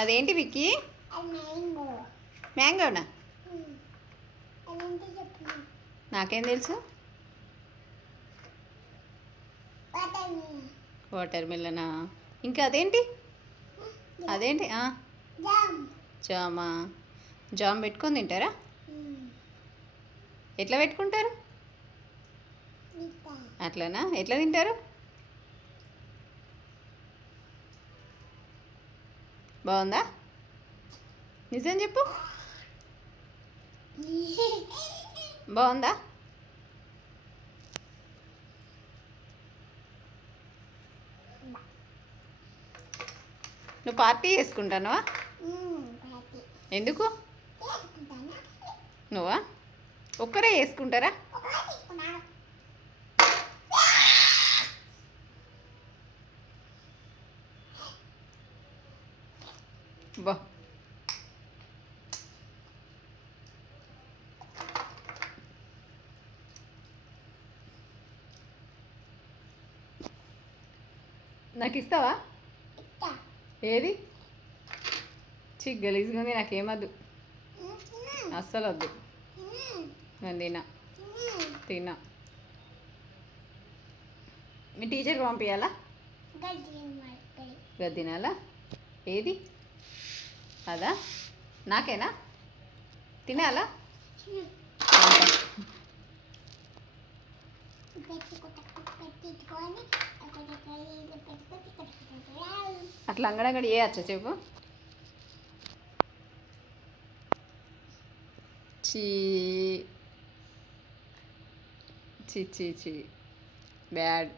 అదేంటి విక్కీ? మ్యాంగోనా? నాకేం తెలుసు. వాటర్ మిల్లనా? ఇంకా అదేంటి? అదేంటి? జామా. జామ్ పెట్టుకొని తింటారా? ఎట్లా పెట్టుకుంటారు? అట్లనా? ఎట్లా తింటారు? బాగుందా? నిజం చెప్పు. బాగుందా? నువ్వు పార్టీ చేసుకుంటానువా? ఎందుకు? నువ్వా ఒక్కరే చేసుకుంటారా? బా నాకు ఇస్తావా? ఏది? గలీజ్గా ఉంది, నాకేమద్దు, అస్సలు వద్దు. నేను తినా. మీ టీచర్కి పంపించాలా? గది తినాలా? ఏది? అదా? నాకేనా? తినాలా? అట్లా అంగడంగడి చేయచ్చా చెప్పు? చీ చీ చీ చీ, బ్యాడ్.